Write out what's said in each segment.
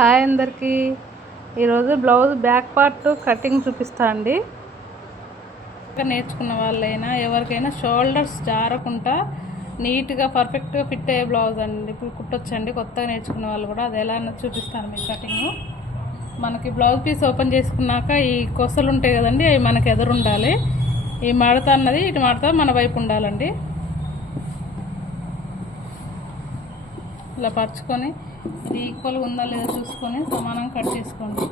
Hi అందరికీ. ఈరోజు blouse back part cutting చూపిస్తా అండి. నేర్చుకున్న వాళ్ళైనా ఎవరికైనా షోల్డర్స్ జారకుండా నీట్గా పర్ఫెక్ట్గా ఫిట్ అయ్యే బ్లౌజ్ అండి. ఇప్పుడు కుట్టొచ్చండి. కొత్తగా నేర్చుకున్న వాళ్ళు కూడా అది ఎలా అన్నది చూపిస్తాను మీకు కటింగ్. మనకి బ్లౌజ్ పీస్ ఓపెన్ చేసుకున్నాక ఈ కొసలు ఉంటాయి కదండి, అవి మనకి ఎదురు ఉండాలి. ఈ మడత అన్నది ఇటు మడత మన వైపు ఉండాలండి. ఇలా పరుచుకొని ఇది ఈక్వల్గా ఉందా లేదా చూసుకొని సమానంగా కట్ చేసుకోండి.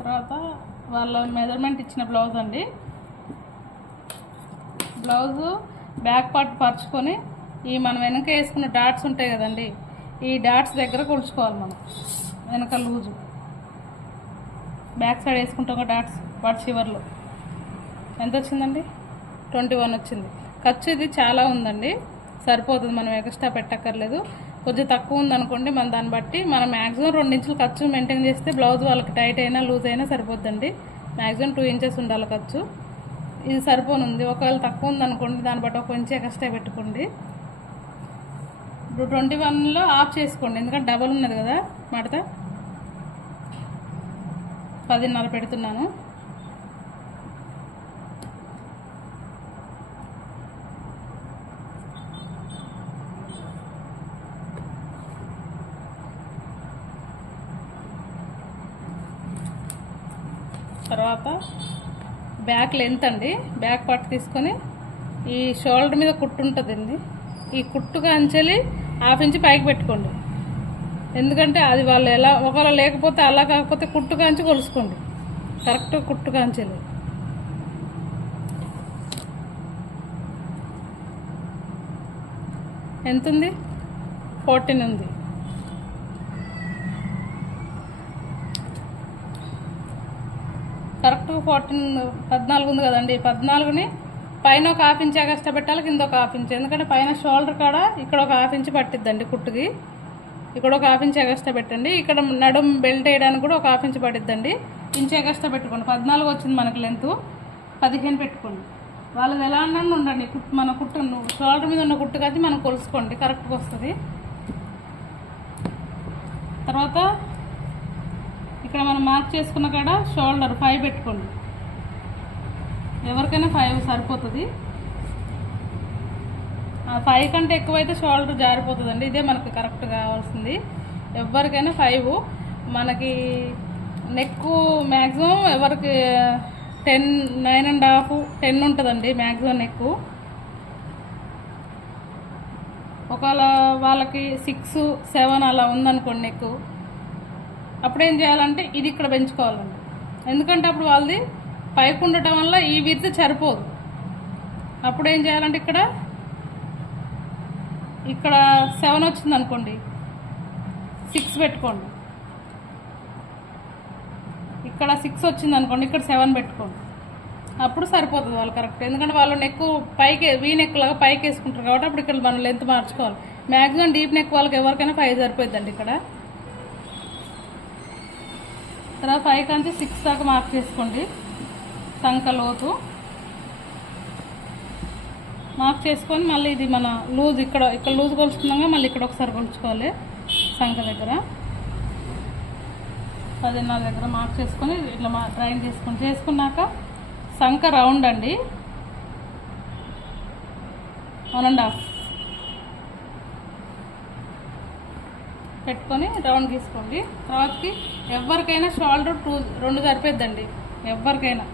తర్వాత వాళ్ళ మెజర్మెంట్ ఇచ్చిన బ్లౌజ్ అండి. బ్లౌజు బ్యాక్ పార్ట్ పరుచుకొని ఈ మనం వెనక వేసుకున్న డాట్స్ ఉంటాయి కదండి, ఈ డాట్స్ దగ్గర కొలుచుకోవాలి. మనం వెనక లూజు బ్యాక్ సైడ్ వేసుకుంటాం ఒక డాట్స్ వాటి చివర్లో ఎంత వచ్చిందండి? 21 వచ్చింది. ఖర్చు ఇది చాలా ఉందండి, సరిపోతుంది. మనం ఎక్స్ట్రా పెట్టక్కర్లేదు. కొంచెం తక్కువ ఉందనుకోండి, మన దాన్ని బట్టి మనం మ్యాక్సిమం 2 ఇంచులు ఖర్చు మెయింటైన్ చేస్తే బ్లౌజ్ వాళ్ళకి టైట్ అయినా లూజ్ అయినా సరిపోద్దండి. మ్యాక్సిమం 2 ఇంచెస్ ఉండాలి ఖర్చు. ఇది సరిపోనుంది. ఒకవేళ తక్కువ ఉందనుకోండి, దాన్ని బట్టి 1 ఇంచ్ ఎక్స్ట్రా పెట్టుకోండి. ఇప్పుడు 21లో ఆఫ్ చేసుకోండి, ఎందుకంటే డబల్ ఉన్నది కదా మడత. 10.5 పెడుతున్నాను. తర్వాత బ్యాక్ లెంత్ అండి. బ్యాక్ పార్ట్ తీసుకొని ఈ షోల్డర్ మీద కుట్టు ఉంటుందండి, ఈ కుట్టుగా అంచెలి 1/2 ఇంచ్ పైకి పెట్టుకోండి. ఎందుకంటే అది వాళ్ళు ఎలా ఒకవేళ లేకపోతే అలా కాకపోతే కుట్టు కాంచి కొలుసుకోండి. కరెక్ట్ కుట్టు కాంచెలు ఎంత ఉంది? 14 ఉంది. కరెక్ట్ 14 ఉంది కదండి. 14ని పైన ఒక 1/2 ఇంచ్ ఎక్స్ట్రా పెట్టాలి, కింద ఒక 1/2 ఇంచ్. ఎందుకంటే పైన షోల్డర్ కాడ ఇక్కడ ఒక 1/2 ఇంచ్ పట్టిద్దండి కుట్టుకి. ఇక్కడ ఒక 1/2 ఇంచ్ ఎక్స్ట్రా పెట్టండి. ఇక్కడ నడుం బెల్ట్ వేయడానికి కూడా ఒక 1/2 ఇంచ్ పట్టిద్దండి. ఇంచ్ ఎక్స్ట్రా పెట్టుకోండి. 14 వచ్చింది మనకు లెంత్. 15 పెట్టుకోండి. వాళ్ళది ఎలా అన్నా ఉండండి. మన కుట్టు షోల్డర్ మీద ఉన్న కుట్టు కాచి మనం కొలుసుకోండి, కరెక్ట్గా వస్తుంది. తర్వాత ఇక్కడ మనం మార్క్ చేసుకున్న కాడ షోల్డర్ 5 పెట్టుకోండి. ఎవరికైనా 5 సరిపోతుంది. 5 కంటే ఎక్కువైతే షోల్డర్ జారిపోతుందండి. ఇదే మనకు కరెక్ట్ కావాల్సింది. ఎవరికైనా 5. మనకి నెక్ మ్యాక్సిమం ఎవరికి 10, 9.5, 10 ఉంటుందండి మ్యాక్సిమం నెక్. ఒకవేళ వాళ్ళకి 6, 7 అలా ఉందనుకోండి నెక్, అప్పుడు ఏం చేయాలంటే ఇది ఇక్కడ పెంచుకోవాలండి. ఎందుకంటే అప్పుడు వాళ్ళది పైకి ఉండటం వల్ల ఈ విడత సరిపోదు. అప్పుడు ఏం చేయాలంటే ఇక్కడ 7 వచ్చింది అనుకోండి, 6 పెట్టుకోండి. ఇక్కడ 6 వచ్చింది అనుకోండి, ఇక్కడ 7 పెట్టుకోండి. అప్పుడు సరిపోతుంది వాళ్ళు కరెక్ట్. ఎందుకంటే వాళ్ళు నెక్ పైకి వీ నెక్ లాగా పైకి వేసుకుంటారు కాబట్టి అప్పుడు ఇక్కడ మనం లెంత్ మార్చుకోవాలి. మ్యాక్సిమం డీప్ నెక్ వాళ్ళకి ఎవరికైనా 5 సరిపోద్దండి. ఇక్కడ తర్వాత 5 కంచి 6 దాకా మార్క్ చేసుకోండి. సంక లోతు మార్క్ చేసుకొని మళ్ళీ ఇది మన లూజ్ ఇక్కడ లూజ్ కొలుచుకున్నాక మళ్ళీ ఇక్కడ ఒకసారి కొలుచుకోవాలి. సంక దగ్గర 14 దగ్గర మార్క్ చేసుకొని ఇట్లా ట్రైన్ చేసుకున్నాక సంక రౌండ్ అండి 1.5 పెట్టుకొని రౌండ్ గీసుకోండి. తర్వాతకి ఎవరికైనా షోల్డర్ 2 సరిపోద్దండి. ఎవరికైనా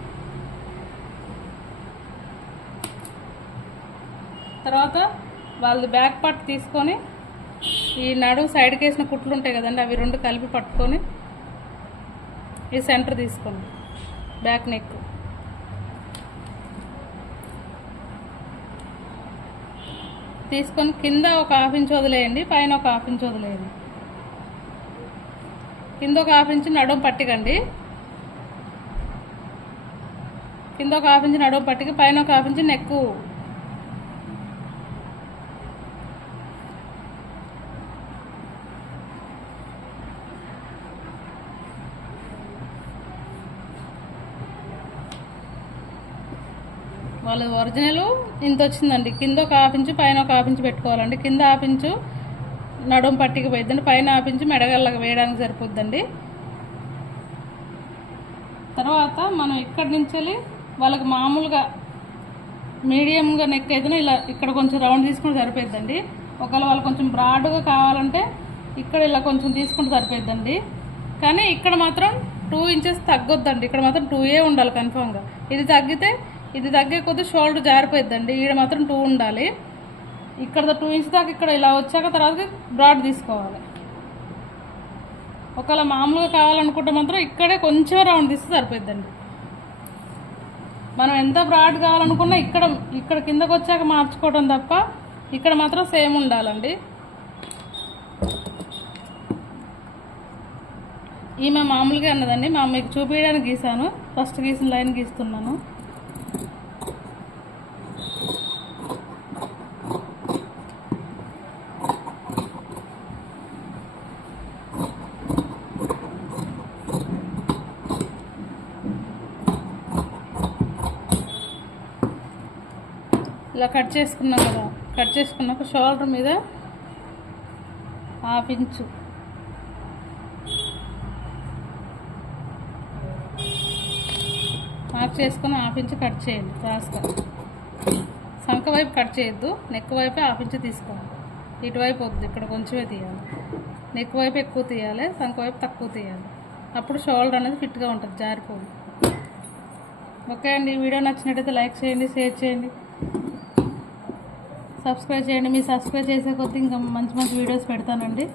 తర్వాత వాళ్ళది బ్యాక్ పార్ట్ తీసుకొని ఈ నడుము సైడ్కి వేసిన కుట్లు ఉంటాయి కదండి, అవి 2 కలిపి పట్టుకొని ఈ సెంటర్ తీసుకోండి. బ్యాక్ నెక్ తీసుకొని కింద ఒక 1/2 ఇంచ్ వదిలేయండి, పైన ఒక 1/2 ఇంచ్ వదిలేయండి. కింద ఒక 1/2 ఇంచ్ నడుము పట్టికండి. కింద ఒక 1/2 ఇంచ్ నడుము పట్టికి, పైన ఒక 1/2 ఇంచ్ నెక్కు. వాళ్ళ ఒరిజినల్ ఇంత వచ్చిందండి. కింద ఒక హాఫ్ ఇంచు పైన ఒక హాఫ్ ఇంచు పెట్టుకోవాలండి. కింద హాఫ్ ఇంచు నడుం పట్టికి పోయిద్దండి, పైన హాఫ్ ఇంచు మెడగల్లకి వేయడానికి సరిపోద్దండి. తర్వాత మనం ఇక్కడి నుంచి వాళ్ళకి మామూలుగా మీడియంగా నెక్ అయితేనే ఇలా ఇక్కడ కొంచెం రౌండ్ తీసుకుంటే సరిపోద్దండి. ఒకవేళ వాళ్ళు కొంచెం బ్రాడ్గా కావాలంటే ఇక్కడ ఇలా కొంచెం తీసుకుంటే సరిపోద్దండి. కానీ ఇక్కడ మాత్రం 2 ఇంచెస్ తగ్గొద్దండి. ఇక్కడ మాత్రం 2 ఉండాలి కన్ఫామ్గా. ఇది తగ్గే కొద్ది షోల్డర్ జారిపోద్దండి. ఈడ మాత్రం 2 ఉండాలి. ఇక్కడ 2 ఇంచ్ దాకా ఇక్కడ ఇలా వచ్చాక తర్వాత బ్రాడ్ తీసుకోవాలి. ఒకవేళ మామూలుగా కావాలనుకుంటే మాత్రం ఇక్కడే కొంచెం రౌండ్ తీస్తే సరిపోద్దండి. మనం ఎంత బ్రాడ్ కావాలనుకున్నా ఇక్కడ కిందకు వచ్చాక మార్చుకోవడం తప్ప ఇక్కడ మాత్రం సేమ్ ఉండాలండి. ఈమె మామూలుగా అన్నదండి, మీకు చూపించడానికి గీసాను. ఫస్ట్ గీసిన లైన్ గీస్తున్నాను. ఇలా కట్ చేసుకున్నాం కదా. కట్ చేసుకున్నాక షోల్డర్ మీద హాఫ్ ఇంచు మార్క్ చేసుకుని హాఫ్ ఇంచు కట్ చేయండి క్రాస్గా. సంక వైపు కట్ చేయొద్దు, నెక్ వైపే హాఫ్ ఇంచు తీసుకోవాలి. ఇటువైపు వద్దు, ఇక్కడ కొంచెమే తీయాలి. నెక్ వైపు ఎక్కువ తీయాలి, సంక వైపు తక్కువ తీయాలి. అప్పుడు షోల్డర్ అనేది ఫిట్గా ఉంటుంది, జారిపోదు. ఓకే అండి, వీడియో నచ్చినట్టయితే లైక్ చేయండి, షేర్ చేయండి, సబ్స్క్రైబ్ చేయండి. మీరు సబ్స్క్రైబ్ చేసే కొద్దీ ఇంకా మంచి మంచి వీడియోస్ పెడతానండి.